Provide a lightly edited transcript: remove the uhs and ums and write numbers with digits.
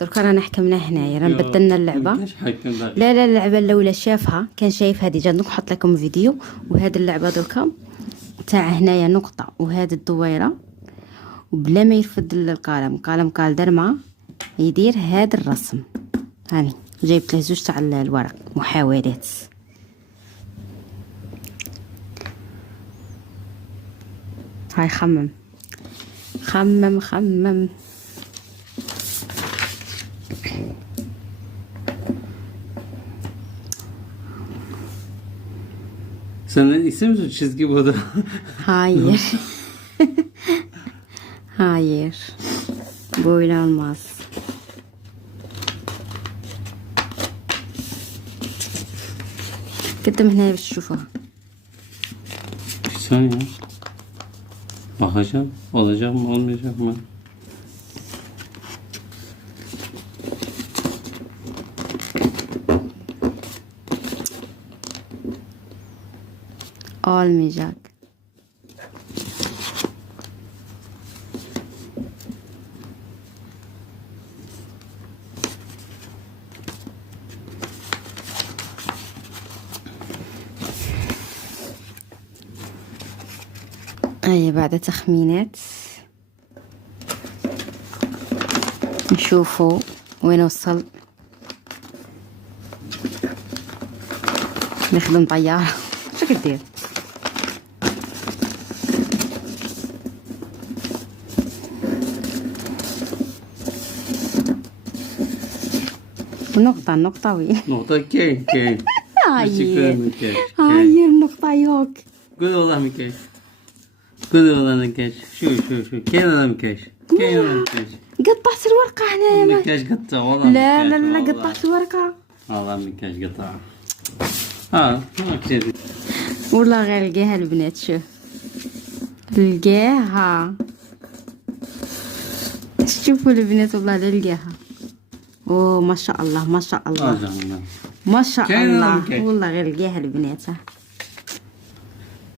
دركا رانا حكمنا هنايا، رانا بدلنا اللعبه. لا اللعبه الاولى شافها كان شايف هذه، جا نحط لكم فيديو. وهذه اللعبه دركا تاع هنايا نقطه وهذه الدويره، وبلا ما يرفد القلم قال درمه يدير هذا الرسم. هاني جايبت له زوج تاع الورق محاولات. هاي خمم خمم خمم. Sen istiyor musun çizgi burada? Hayır. Hayır. Böyle olmaz. قدم هنا باش تشوفوها. Bir saniye. Bakacağım. Olacak mı olmayacak mı? Olmayacak. هيا بعد تخمينات نشوفوا وين وصل. نخدم طيارة. شو كدير؟ النقطة وين؟ Nokta K. هاي النقطة يوك. Good olan bir keş. Good olan keş. Şu. Ken olan keş. قطعت الورقة هنا. Bir keş قطع والله. لا قطعت الورقة. والله bir keş قطع. ها كذي. والله غير لقاها البنات. شوف لقاها. شوفوا البنات والله لقاها. اوه ما شاء الله ما شاء الله ما شاء الله والله غير لقاها البنات.